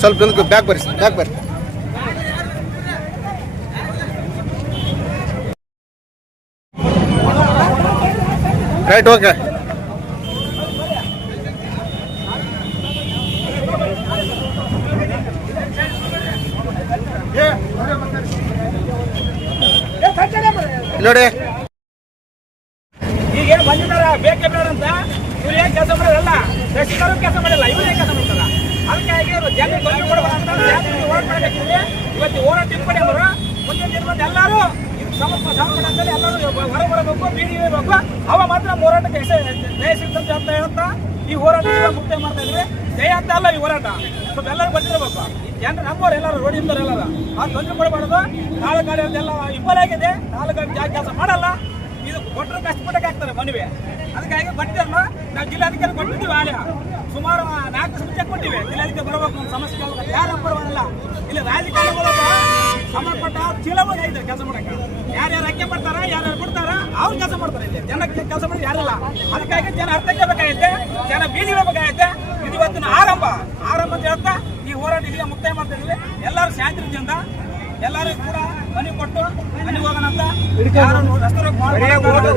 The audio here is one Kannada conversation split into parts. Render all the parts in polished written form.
ಸ್ವಲ್ಪ ಹಿಂದಕ್ಕೆ ಬ್ಯಾಕ್ ಬರ್ರಿ ಬ್ಯಾಕ್ ಬರ್ರಿ. Right okay. ನೋಡಿ ಈಗೇನು ಬಂದಿದ್ದಾರ ಬೇಕೇ ಬೇಡ ಅಂತ ಇವ್ರು ಏನ್ ಕೆಲಸ ಮಾಡೋದಲ್ಲ, ಶಶಿಕರು ಕೆಲಸ ಮಾಡಿಲ್ಲ, ಇವ್ರು ಏನ್ ಕೆಲಸ ಮಾಡ್ತಾರ. ಅದಕ್ಕಾಗಿ ಜನ ತೊಂದರೆ ಕೊಡಬಾರ್ದು ಹೋರಾಟ ಮಾಡಬೇಕಿದೆ. ಇವತ್ತು ಹೋರಾಟ ತಿಳ್ಕೊಂಡೆ ಅವರು ಮುಂದಿನ ದಿನದಲ್ಲಿ ಎಲ್ಲರೂ ಸಮರ್ಪಣೆ ಅಂತೇಳಿ ಎಲ್ಲರೂ ಹೊರ ಬರಬೇಕು, ಬೀಡಿ ಇರಬೇಕು. ಅವ ಮಾತ್ರ ಹೋರಾಟಕ್ಕೆ ಜಯ ಸಿಗ್ತಂತೆ ಅಂತ ಹೇಳ್ತಾ ಈ ಹೋರಾಟ ಮುಕ್ತಾಯ ಮಾಡ್ತಾ ಇದ್ವಿ. ಜಯ ಅಂತ ಅಲ್ಲ ಈ ಹೋರಾಟ, ಸ್ವಲ್ಪ ಎಲ್ಲರೂ ಬಂದಿರಬೇಕು. ಜನರು ನಮ್ಮವ್ರು ಎಲ್ಲರೂ ರೋಡಿಂದವ್ರು ಎಲ್ಲರೂ ಆ ತೊಂದರೆ ಕೊಡಬಾರ್ದು. ತಾಲೂಕಾಡಿ ಎಲ್ಲ ಇಂಪಲ್ ಆಗಿದೆ, ತಾಲೂಕಾಡಿ ಜಾಗ ಕೆಲಸ ಮಾಡಲ್ಲ. ಇದು ಕೊಟ್ಟರು ಕಷ್ಟಪಟ್ಟಕ್ಕೆ ಆಗ್ತಾರೆ ಮನವಿ. ಅದಕ್ಕಾಗಿ ಬಂದಿರಲ್ಲ, ನಾವು ಜಿಲ್ಲಾಧಿಕಾರಿ ಕೊಟ್ಟಿದ್ದೀವಿ. ಆಳೆ ಸುಮಾರು 4 ಸಮಸ್ಯೆ ಕೊಟ್ಟಿವಿ. ಜಿಲ್ಲಾಧಿಕಾರಿ ಬರಬೇಕು, ನಮ್ಮ ಸಮಸ್ಯೆ ಕೇಳಬೇಕು. ಯಾರು ಬರಲ್ಲ ಇಲ್ಲಿ ರಾಜಕಾರಣಿಗಳು ಸಂಬಂಧಪಟ್ಟ ಚೀಲವಾಗಿ ಐತೆ ಕೆಲಸ ಮಾಡಕ್ಕೆ. ಯಾರ್ಯಾರು ಅಕ್ಕೆ ಮಾಡ್ತಾರ, ಯಾರ್ಯಾರು ಬಿಡ್ತಾರ, ಅವ್ರು ಕೆಲಸ ಮಾಡ್ತಾರೆ. ಇಲ್ಲಿ ಜನಕ್ಕೆ ಕೆಲಸ ಮಾಡಿ ಯಾರಿಲ್ಲ. ಅದಕ್ಕಾಗಿ ಜನ ಅರ್ಥಕ್ಕೆ ಬೇಕಾಗೈತೆ, ಜನ ಬೀದಿ ಬೇಕಾಗೈತೆ. ಇದು ಇವತ್ತಿನ ಆರಂಭ ಅಂತ ಹೇಳ್ತಾ ಈ ಹೋರಾಟ ಇದೀಗ ಮುಕ್ತಾಯ ಮಾಡ್ತಾ ಇದ್ವಿ. ಎಲ್ಲರೂ ಶಾಂತಿಯಿಂದ ಎಲ್ಲರೂ ಕೂಡ ಮನೆ ಕೊಟ್ಟು ಮನೆಗೆ ಹೋಗೋಣ ಅಂತ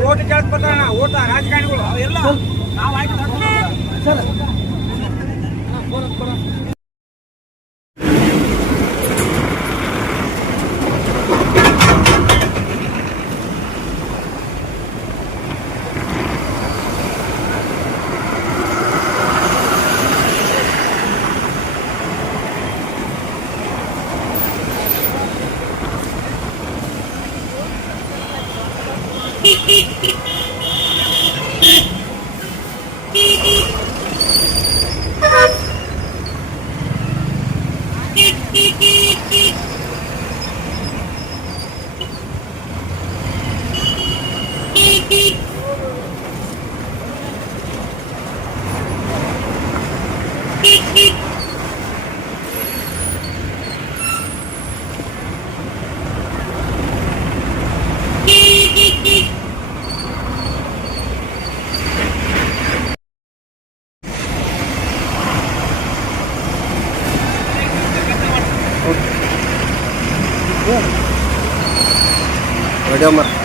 ಓಟ್ ಕೇಳಕ್ ಬರ್ತಾರ. ಓಟ ರಾಜಕಾರಣಿಗಳು ಎಲ್ಲ ನಾವು ಆಯ್ತು ವಿಡಿಯೋ ಮಾಡಿ.